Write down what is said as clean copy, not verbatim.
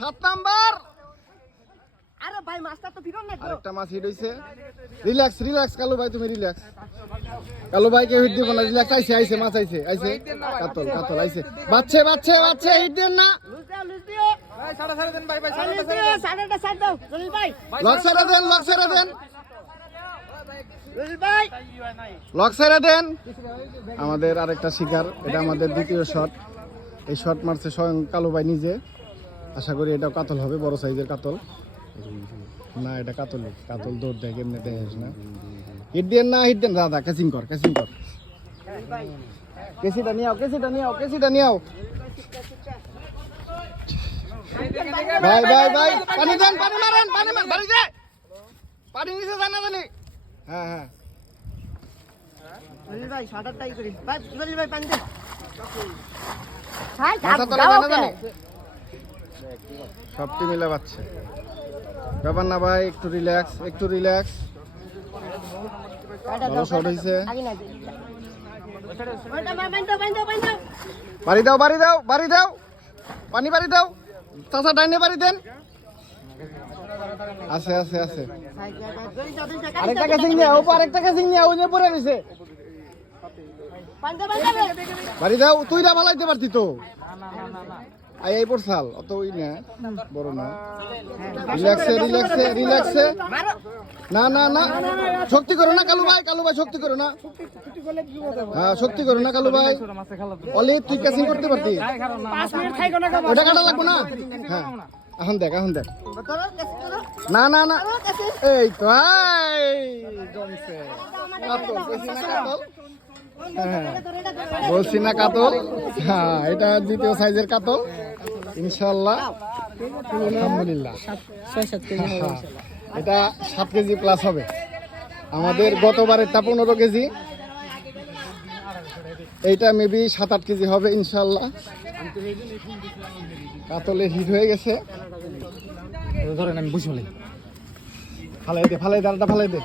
7 number. আরে ভাই মাছটা তো ফিরন না তো। আরেকটা মাছ হিট হইছে। রিল্যাক্স কালু ভাই, তুমি রিল্যাক্স। কালু ভাই কে হিট দিব না, রিল্যাক্স। আইছে মাছ আইছে। কাতল আইছে। বাচ্চে হিট দেন না। লুজ দিও ভাই, সাড়ে দেন ভাই, সাড়েটা সাড় দাও জলিল ভাই। লক ছেড়ে দেন। জলিল ভাই লক ছেড়ে দেন। আমাদের আরেকটা শিকার, এটা আমাদের দ্বিতীয় শট। এই শট মারছে স্বয়ং কালু ভাই নিজে। আশা করি এটাও কাতল হবে, বড় সাইজের কাতল। না এটা কাতল দৌড় দেয়, কেমনে দেখিস না। হিট দেন দাদা, ক্যাচিং কর। কেসিটা নিয়ে আও। ভাই পানি দেন, পানি মারেন বাড়ি যায়। পানি নিচে যায় না জানি। হ্যাঁ জলিল ভাই সাড়াটাই করি ভাই। জলিল ভাই পানি দে ভাই। মাথা তোলা যায় না জানি। সবটি মিলে পাচ্ছে ব্যাপার না ভাই, একটু রিল্যাক্স। ভালো শট হইছে। বাড়ি দাও পানি বাড়ি দাও। চাচা ডাইনে বাড়ি দেন। আছে আরেকটা ক্যাচিং নিয়ে ওই যে পড়ে রইছে। বাড়ি দাও, তুই না ভালাইতে পারতি তো। এই পড়ছাল অত ওই না, বড় না। রিল্যাক্সে। না শক্তি করো না কালু ভাই, শক্তি করো না। হ্যাঁ শক্তি করো না কালু ভাই। অলি তুই ক্যাচিং করতে পারতি। ওটা কাটা লাগবো না। হ্যাঁ এখন দেখ। না এই তো জমছে কাতল। বলছি না কাতল। হ্যাঁ এটা দ্বিতীয় সাইজের কাতল ইনশাআল্লাহ। আলহামদুলিল্লাহ এটা 7 কেজি প্লাস হবে। আমাদের গতবারেরটা 15 কেজি, এইটা মেবি 7-8 কেজি হবে ইনশাআল্লাহ। কাতলে হিট হয়ে গেছে। ধরেন আমি বুঝি ফালাই দে, দাঁড়াটা ফালাই দে।